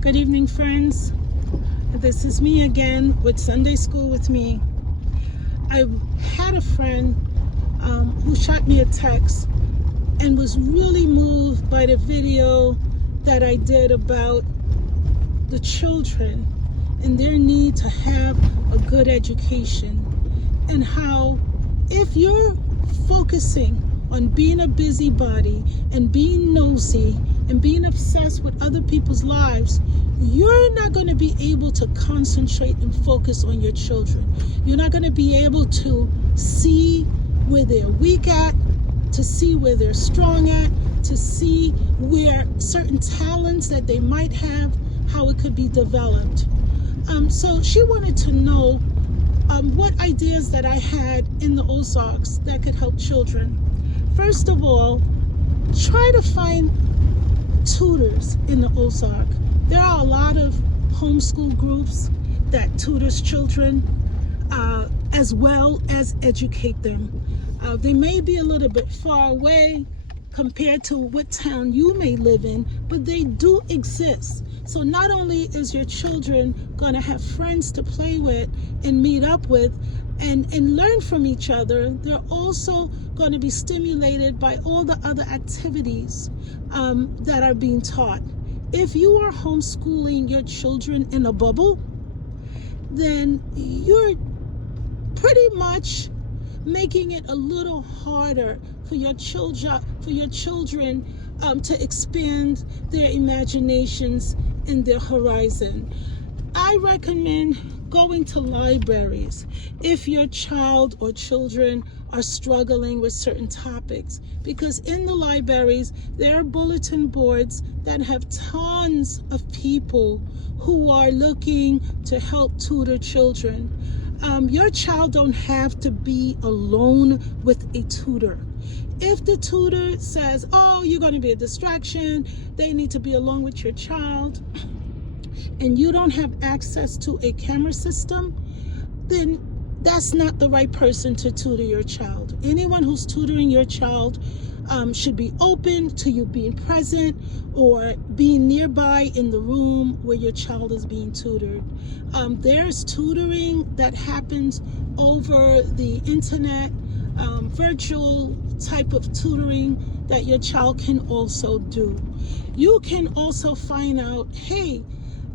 Good evening, friends. This is me again with Sunday School with me. I had a friend who shot me a text and was really moved by the video that I did about the children and their need to have a good education, and how if you're focusing on being a busybody and being nosy and being obsessed with other people's lives, you're not going to be able to concentrate and focus on your children. You're not going to be able to see where they're weak at, to see where they're strong at, to see where certain talents that they might have, how it could be developed. So she wanted to know what ideas that I had in the Ozarks that could help children. First of all, try to find tutors in the Ozark. There are a lot of homeschool groups that tutors children as well as educate them. They may be a little bit far away compared to what town you may live in, but they do exist. So not only is your children going to have friends to play with and meet up with and learn from each other, they're also going to be stimulated by all the other activities that are being taught. If you are homeschooling your children in a bubble, then you're pretty much making it a little harder for your children to expand their imaginations and their horizon. I recommend going to libraries if your child or children are struggling with certain topics, because in the libraries there are bulletin boards that have tons of people who are looking to help tutor children. Your child don't have to be alone with a tutor. If the tutor says, oh, you're going to be a distraction, they need to be alone with your child, and you don't have access to a camera system, then that's not the right person to tutor your child. Anyone who's tutoring your child should be open to you being present or being nearby in the room where your child is being tutored. There's tutoring that happens over the internet, virtual type of tutoring that your child can also do. You can also find out, hey,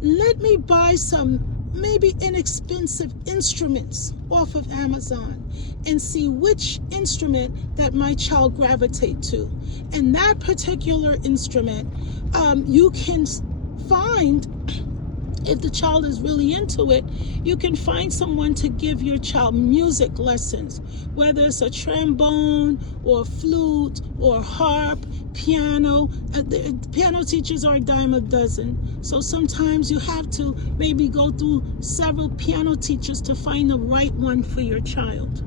let me buy some maybe inexpensive instruments off of Amazon and see which instrument that my child gravitate to. And that particular instrument, you can find, if the child is really into it, you can find someone to give your child music lessons, whether it's a trombone or flute or harp, piano. Piano teachers are a dime a dozen. So sometimes you have to maybe go through several piano teachers to find the right one for your child.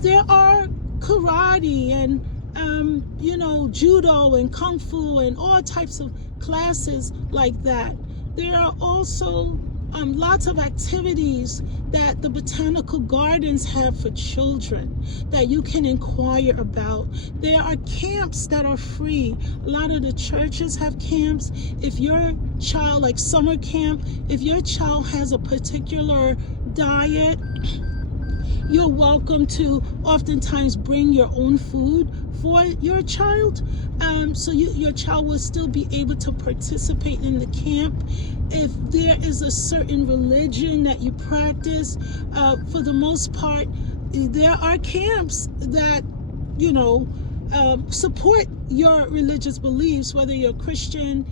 There are karate and judo and kung fu and all types of classes like that. There are also lots of activities that the botanical gardens have for children that you can inquire about. There are camps that are free. A lot of the churches have camps. If your child, like summer camp, if your child has a particular diet, you're welcome to oftentimes bring your own food for your child, so your child will still be able to participate in the camp. If there is a certain religion that you practice, for the most part, there are camps that support your religious beliefs, whether you're Christian,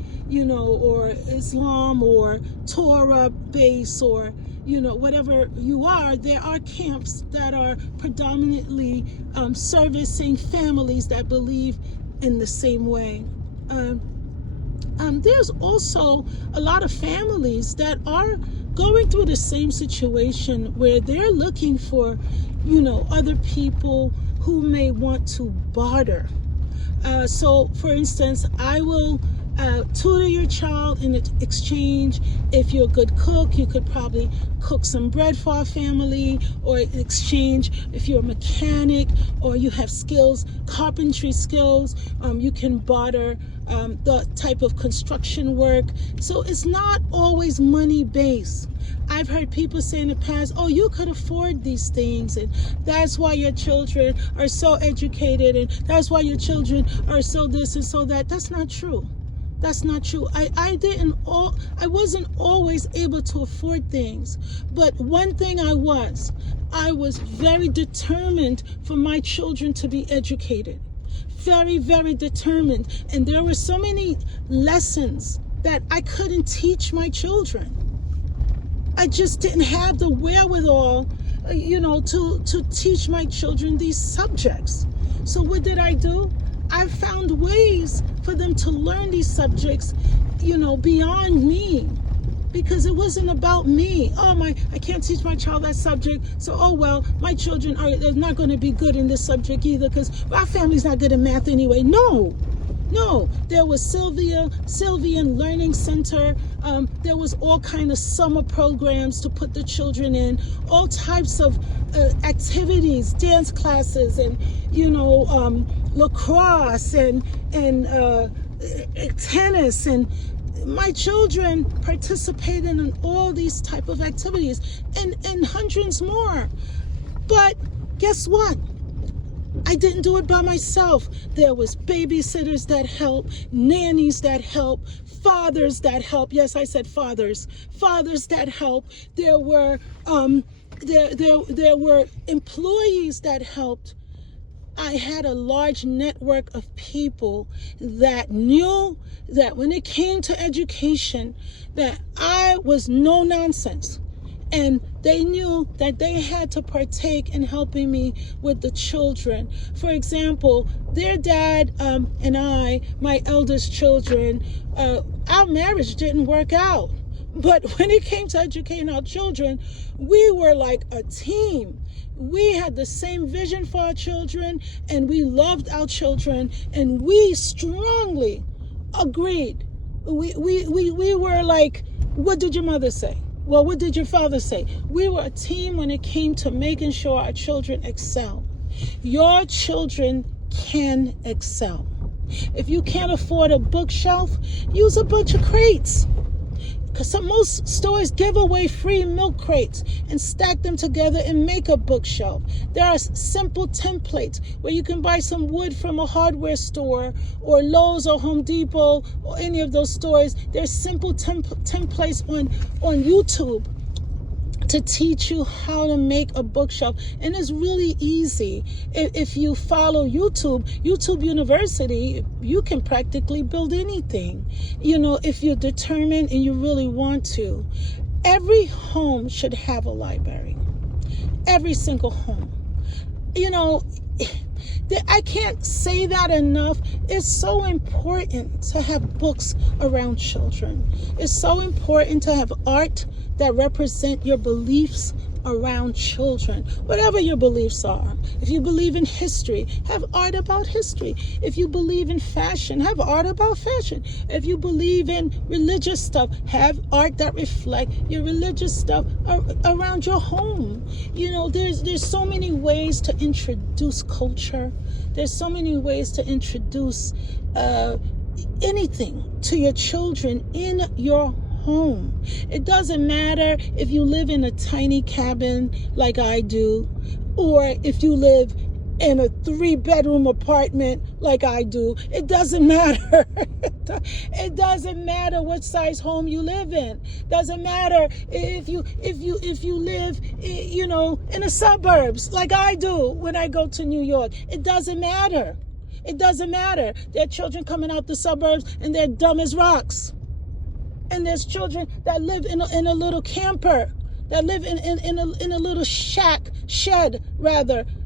or Islam or Torah base, or whatever you are. There are camps that are predominantly servicing families that believe in the same way. There's also a lot of families that are going through the same situation where they're looking for, other people who may want to barter. So, for instance, I will tutor your child in exchange. If you're a good cook, you could probably cook some bread for our family, or in exchange, if you're a mechanic or you have skills, carpentry skills, you can barter the type of construction work. So it's not always money based. I've heard people say in the past, oh, you could afford these things, and that's why your children are so educated, and that's why your children are so this and so that. That's not true. That's not true. I wasn't always able to afford things, but one thing I was very determined for my children to be educated. Very, very determined. And there were so many lessons that I couldn't teach my children. I just didn't have the wherewithal, to teach my children these subjects. So what did I do? I found ways for them to learn these subjects, beyond me, because it wasn't about me. I can't teach my child that subject, so my children are not going to be good in this subject either, because our family's not good in math anyway. No, there was Sylvian Learning Center. There was all kind of summer programs to put the children in, all types of activities, dance classes, and lacrosse and tennis, and my children participated in all these type of activities and hundreds more. But guess what? I didn't do it by myself. There was babysitters that help, nannies that help, fathers that help. Yes, I said fathers that help. There were there were employees that helped. I had a large network of people that knew that when it came to education, that I was no nonsense. And they knew that they had to partake in helping me with the children. For example, their dad and I, my eldest children, our marriage didn't work out. But when it came to educating our children, we were like a team. We had the same vision for our children, and we loved our children, and we strongly agreed. We were like, what did your mother say? Well, what did your father say? We were a team when it came to making sure our children excel. Your children can excel. If you can't afford a bookshelf, use a bunch of crates. Because most stores give away free milk crates and stack them together and make a bookshelf. There are simple templates where you can buy some wood from a hardware store or Lowe's or Home Depot or any of those stores. There's simple templates on YouTube to teach you how to make a bookshelf. And it's really easy. If you follow YouTube University, you can practically build anything. If you're determined and you really want to. Every home should have a library. Every single home. I can't say that enough. It's so important to have books around children. It's so important to have art that represent your beliefs around children, whatever your beliefs are. If you believe in history, have art about history. If you believe in fashion, have art about fashion. If you believe in religious stuff, have art that reflect your religious stuff around your home. There's so many ways to introduce culture. There's so many ways to introduce anything to your children in your home. It doesn't matter if you live in a tiny cabin like I do, or if you live in a 3-bedroom apartment like I do. It doesn't matter. It doesn't matter what size home you live in. Doesn't matter if you live in the suburbs like I do when I go to New York. It doesn't matter. It doesn't matter. There are children coming out the suburbs and they're dumb as rocks. And there's children that live in a little camper, that live in a little shed,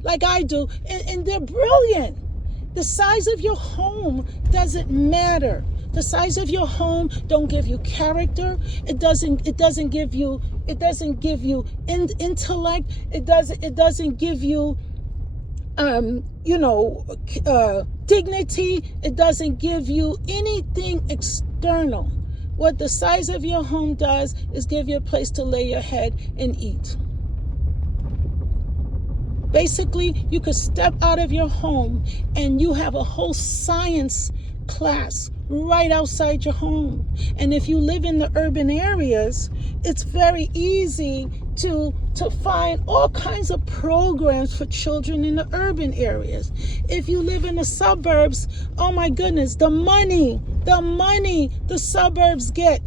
like I do, and they're brilliant. The size of your home doesn't matter. The size of your home don't give you character. It doesn't give you intellect. It doesn't give you dignity. It doesn't give you anything external. What the size of your home does is give you a place to lay your head and eat. Basically, you could step out of your home and you have a whole science class right outside your home. And if you live in the urban areas, it's very easy to find all kinds of programs for children in the urban areas. If you live in the suburbs, oh my goodness, the money the suburbs get,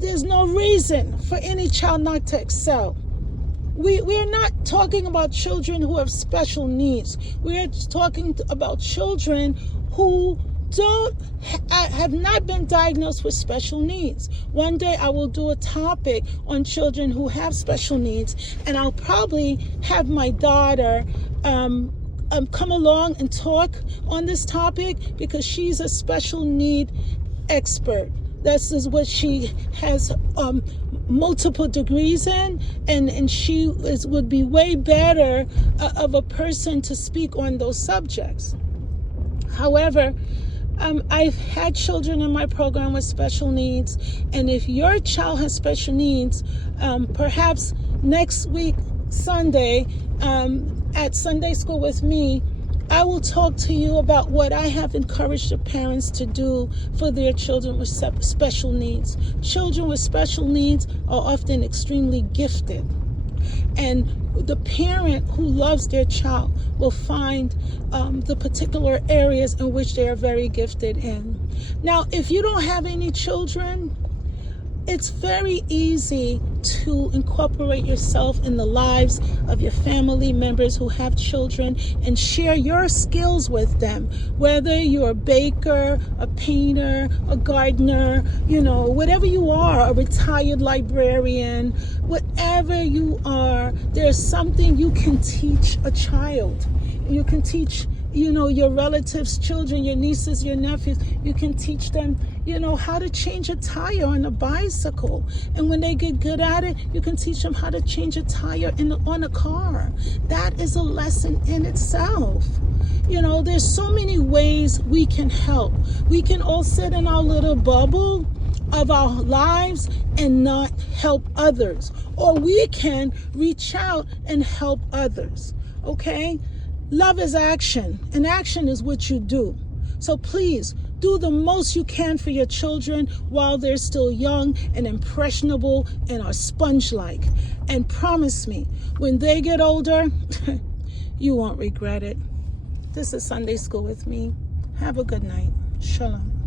there's no reason for any child not to excel. We're not talking about children who have special needs. We're talking about children who have not been diagnosed with special needs. One day I will do a topic on children who have special needs, and I'll probably have my daughter come along and talk on this topic because she's a special need expert. This is what she has multiple degrees in, and she would be way better of a person to speak on those subjects. However, I've had children in my program with special needs, and if your child has special needs, perhaps next week, Sunday, at Sunday School with me, I will talk to you about what I have encouraged the parents to do for their children with special needs. Children with special needs are often extremely gifted. And the parent who loves their child will find the particular areas in which they are very gifted in. Now, if you don't have any children, it's very easy to incorporate yourself in the lives of your family members who have children and share your skills with them. Whether you're a baker, a painter, a gardener, whatever you are, a retired librarian, whatever you are, there's something you can teach a child. You can teach your relatives' children, your nieces, your nephews. You can teach them, how to change a tire on a bicycle. And when they get good at it, you can teach them how to change a tire on a car. That is a lesson in itself. There's so many ways we can help. We can all sit in our little bubble of our lives and not help others. Or we can reach out and help others. Okay? Love is action, and action is what you do. So please, do the most you can for your children while they're still young and impressionable and are sponge-like. And promise me, when they get older, you won't regret it. This is Sunday School with me. Have a good night. Shalom.